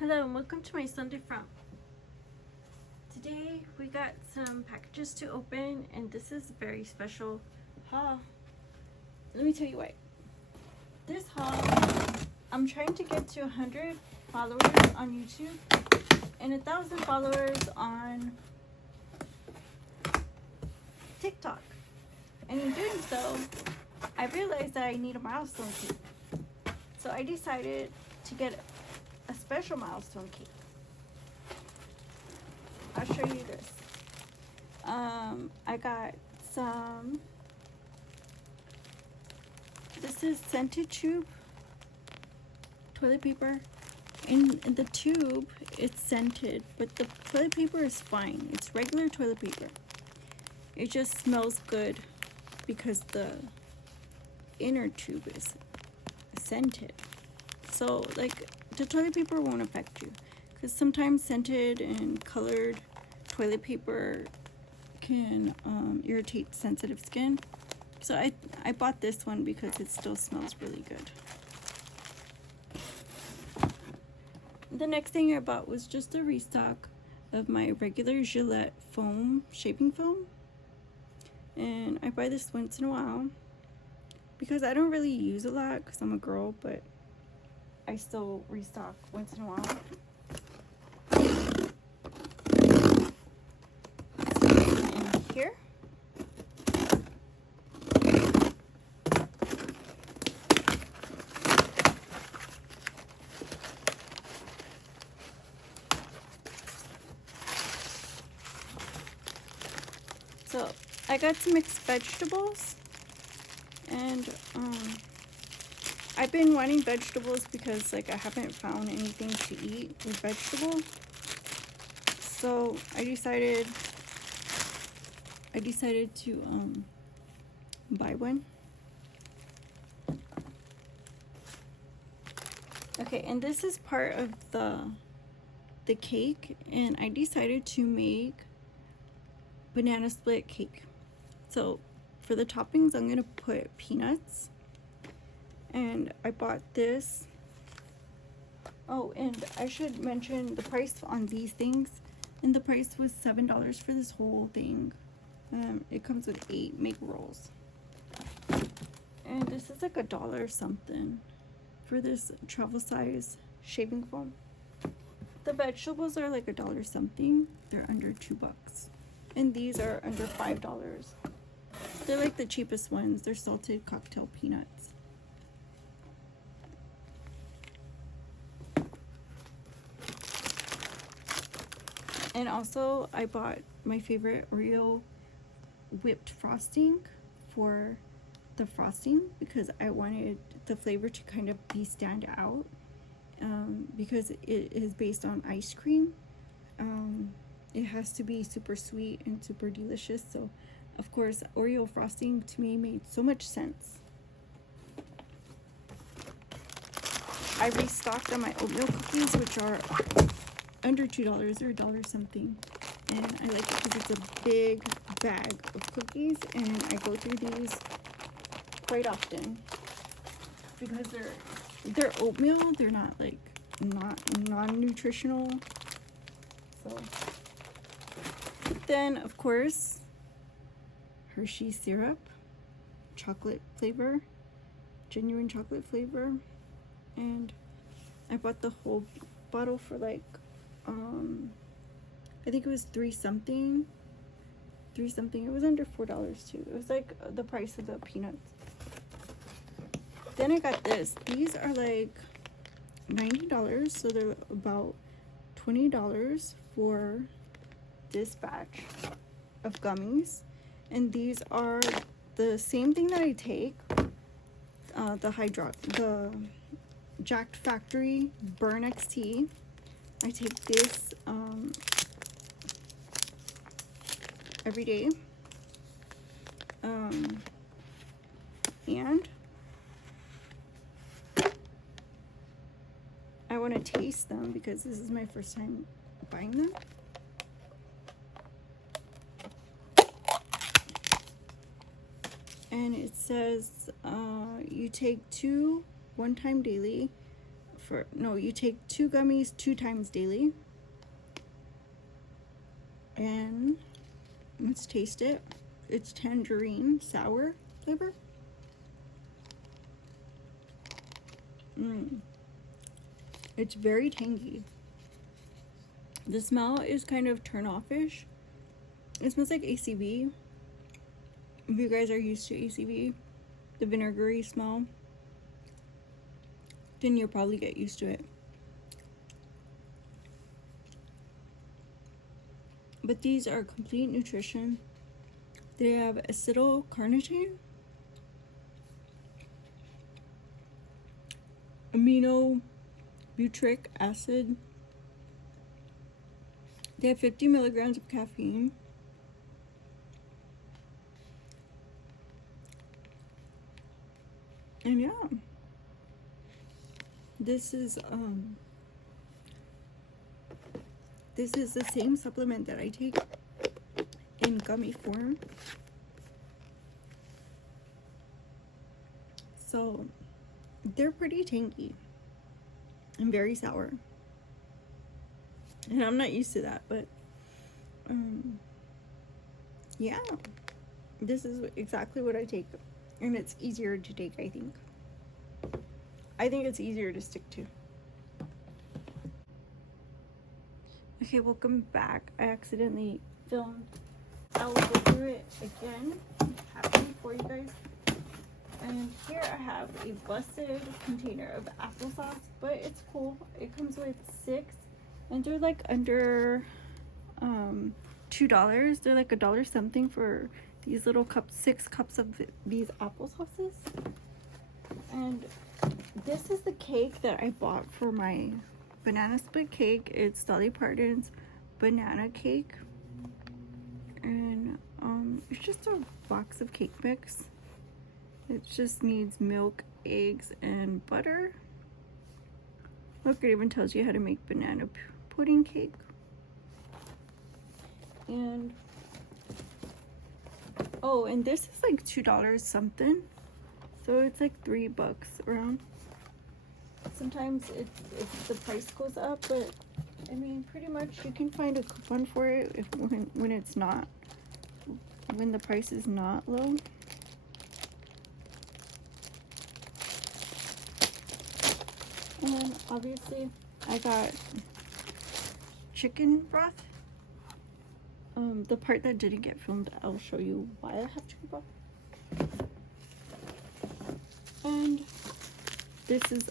Hello and welcome to my Sunday Front. Today we got some packages to open and this is a very special haul. Let me tell you why. This haul, I'm trying to get to 100 followers on YouTube and 1,000 followers on TikTok. And in doing so, I realized that I need a milestone cake. So I decided to get a special milestone cake. I'll show you this. I got some, this is scented tube toilet paper. In the tube, it's scented, but the toilet paper is fine. It's regular toilet paper. It just smells good because the inner tube is scented. So, like, the toilet paper won't affect you because sometimes scented and colored toilet paper can irritate sensitive skin. So I bought this one because it still smells really good. The next thing I bought was just a restock of my regular Gillette foam, shaping foam. And I buy this once in a while because I don't really use a lot because I'm a girl, but I still restock once in a while. In here. So I got some mixed vegetables, and I've been wanting vegetables because like I haven't found anything to eat with vegetables. So I decided to buy one. Okay, and this is part of the cake, and I decided to make banana split cake. So for the toppings, I'm gonna put peanuts, and I bought this. Oh, and I should mention the price on these things, and the price was $7 for this whole thing. It comes with 8 maple rolls, and this is like $1 something for this travel size shaving foam. The vegetables are like $1 something. They're under $2. And these are under $5. They're like the cheapest ones. They're salted cocktail peanuts. And also I bought my favorite Oreo whipped frosting for the frosting because I wanted the flavor to kind of be stand out, because it is based on ice cream. It has to be super sweet and super delicious, so of course Oreo frosting to me made so much sense. I restocked on my oatmeal cookies, which are under $2 or $1 something, and I like it because it's a big bag of cookies, and I go through these quite often because they're oatmeal. They're not like non-nutritional. So then, of course, Hershey syrup, chocolate flavor, genuine chocolate flavor, and I bought the whole bottle for like I think it was $3 something. It was under $4 too. It was like the price of the peanuts. Then I got this. These are like $90, so they're about $20 for this batch of gummies. And these are the same thing that I take, the Jacked Factory Burn XT. I take this every day, and I want to taste them because this is my first time buying them. And it says you take 2 one time daily you take 2 gummies 2 times daily. And let's taste it. It's tangerine sour flavor. It's very tangy. The smell is kind of turn-off-ish. It smells like ACV. If you guys are used to ACV, the vinegary smell, then you'll probably get used to it. But these are complete nutrition. They have acetylcarnitine, amino butyric acid. They have 50 milligrams of caffeine. And yeah, this is the same supplement that I take in gummy form. So they're pretty tangy and very sour. And I'm not used to that, but yeah, this is exactly what I take. And it's easier to take, I think. I think it's easier to stick to. Okay, welcome back. I accidentally filmed. I will go through it again. I'm happy for you guys. And here I have a busted container of applesauce, but it's cool. It comes with 6, and they're like under $2. They're like $1 something for these little cups, 6 cups of these applesauces. And this is the cake that I bought for my banana split cake. It's Dolly Parton's banana cake, and it's just a box of cake mix. It just needs milk, eggs, and butter. Look, it even tells you how to make banana pudding cake. And oh, and this is like $2 something, so it's like $3 around. Sometimes the price goes up, but I mean, pretty much you can find a coupon for it when it's not, when the price is not low. And then obviously I got chicken broth. The part that didn't get filmed, I'll show you why I have chicken broth. And this is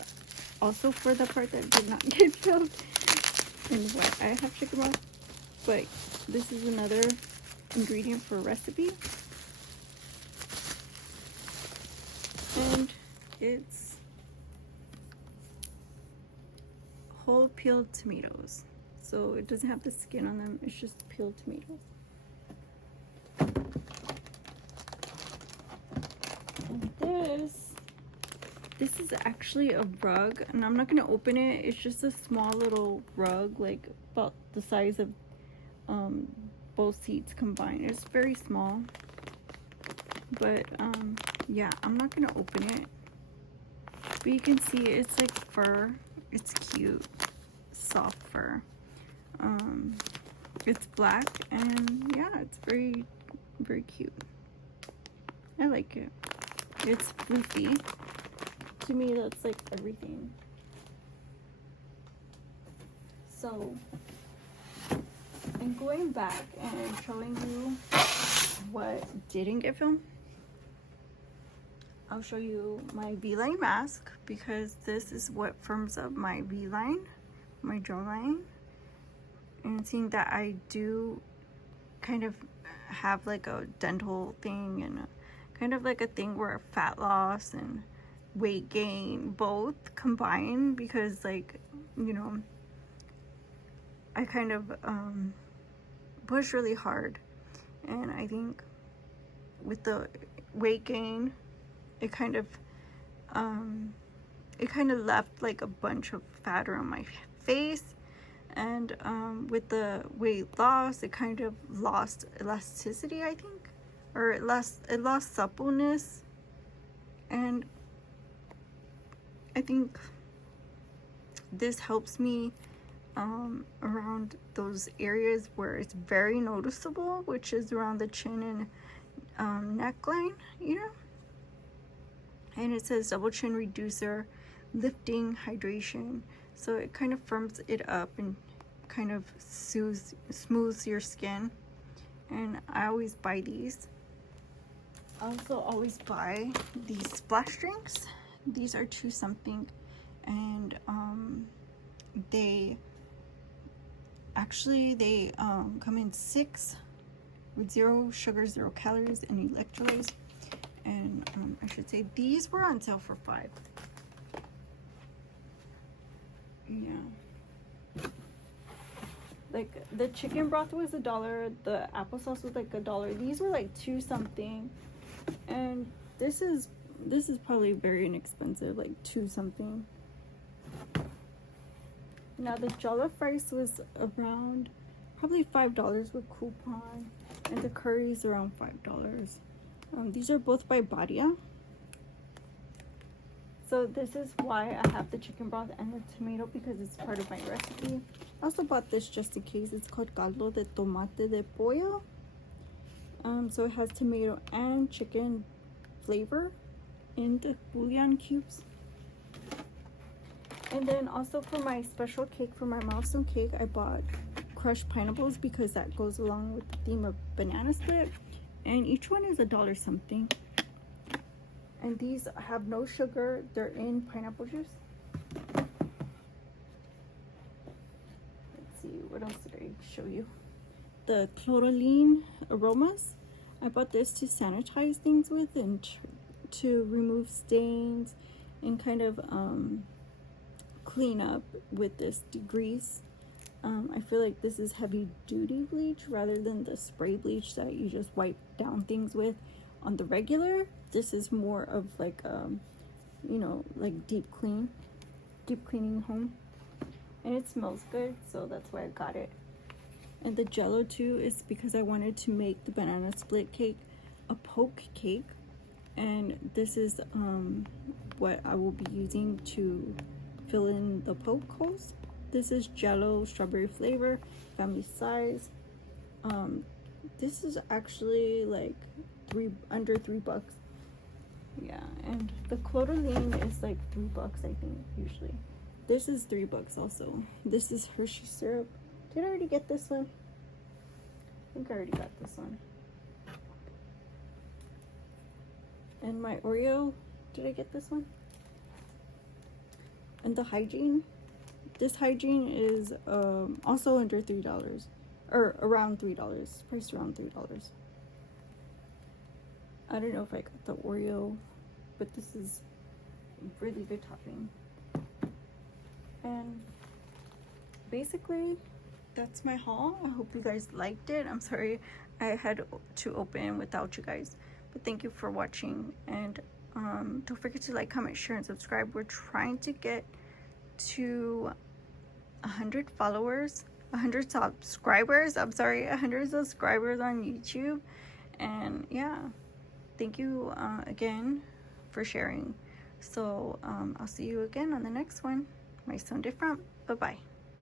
also for the part that did not get filmed and why I have chicken broth. But this is another ingredient for a recipe. And it's whole peeled tomatoes. So it doesn't have the skin on them, it's just peeled tomatoes. And this is actually a rug, and I'm not gonna open it. It's just a small little rug, like about the size of both seats combined. It's very small, but yeah, I'm not gonna open it. But you can see it's like fur. It's cute, soft fur. It's black, and yeah, it's very, very cute. I like it. It's fluffy. To me, that's like everything. So, I'm going back and showing you what didn't get filmed. I'll show you my V-line mask, because this is what firms up my V-line, my jawline. And seeing that I do kind of have like a dental thing and kind of like a thing where fat loss and weight gain both combine, because like, you know, I kind of push really hard, and I think with the weight gain it kind of left like a bunch of fat around my face, and with the weight loss it kind of lost elasticity, I think, or it lost suppleness. And I think this helps me around those areas where it's very noticeable, which is around the chin and neckline, you know. And it says double chin reducer, lifting, hydration. So it kind of firms it up and kind of smooths your skin. And I always buy these. I also always buy these splash drinks. These are 2 something, and they come in 6 with 0 sugar, 0 calories, and electrolytes. And I should say these were on sale for 5. Yeah. Like the chicken broth was $1, the applesauce was like $1. These were like 2 something, and this is probably very inexpensive, like 2 something. Now the jollof rice was around probably $5 with coupon, and the curry's around $5. These are both by Badia. So this is why I have the chicken broth and the tomato, because it's part of my recipe. I also bought this just in case. It's called caldo de tomate de pollo. So it has tomato and chicken flavor in the bouillon cubes. And then also for my special cake, for my milestone cake, I bought crushed pineapples because that goes along with the theme of banana split. And each one is $1 something. And these have no sugar. They're in pineapple juice. Let's see, what else did I show you? The chlorine aromas. I bought this to sanitize things with and to remove stains and kind of clean up with this degrease. I feel like this is heavy duty bleach rather than the spray bleach that you just wipe down things with on the regular. This is more of like you know, like deep cleaning home, and it smells good, so that's why I got it. And the jello too is because I wanted to make the banana split cake a poke cake, and this is what I will be using to fill in the poke holes. This is jello strawberry flavor, family size. This is actually like under $3. Yeah, and the chlorine is like $3, I think, usually. This is $3 also. This is Hershey syrup. Did I already get this one? I think I already got this one. And my Oreo, did I get this one? And the hygiene. This hygiene is also under $3, or around $3, priced around $3. I don't know if I got the Oreo, but this is really good topping. And basically, that's my haul. I hope you guys liked it. I'm sorry I had to open without you guys, but thank you for watching. And don't forget to like, comment, share, and subscribe. We're trying to get to 100 followers, 100 subscribers. I'm sorry, 100 subscribers on YouTube. And yeah, thank you again for sharing. So I'll see you again on the next one. My son different. Bye bye.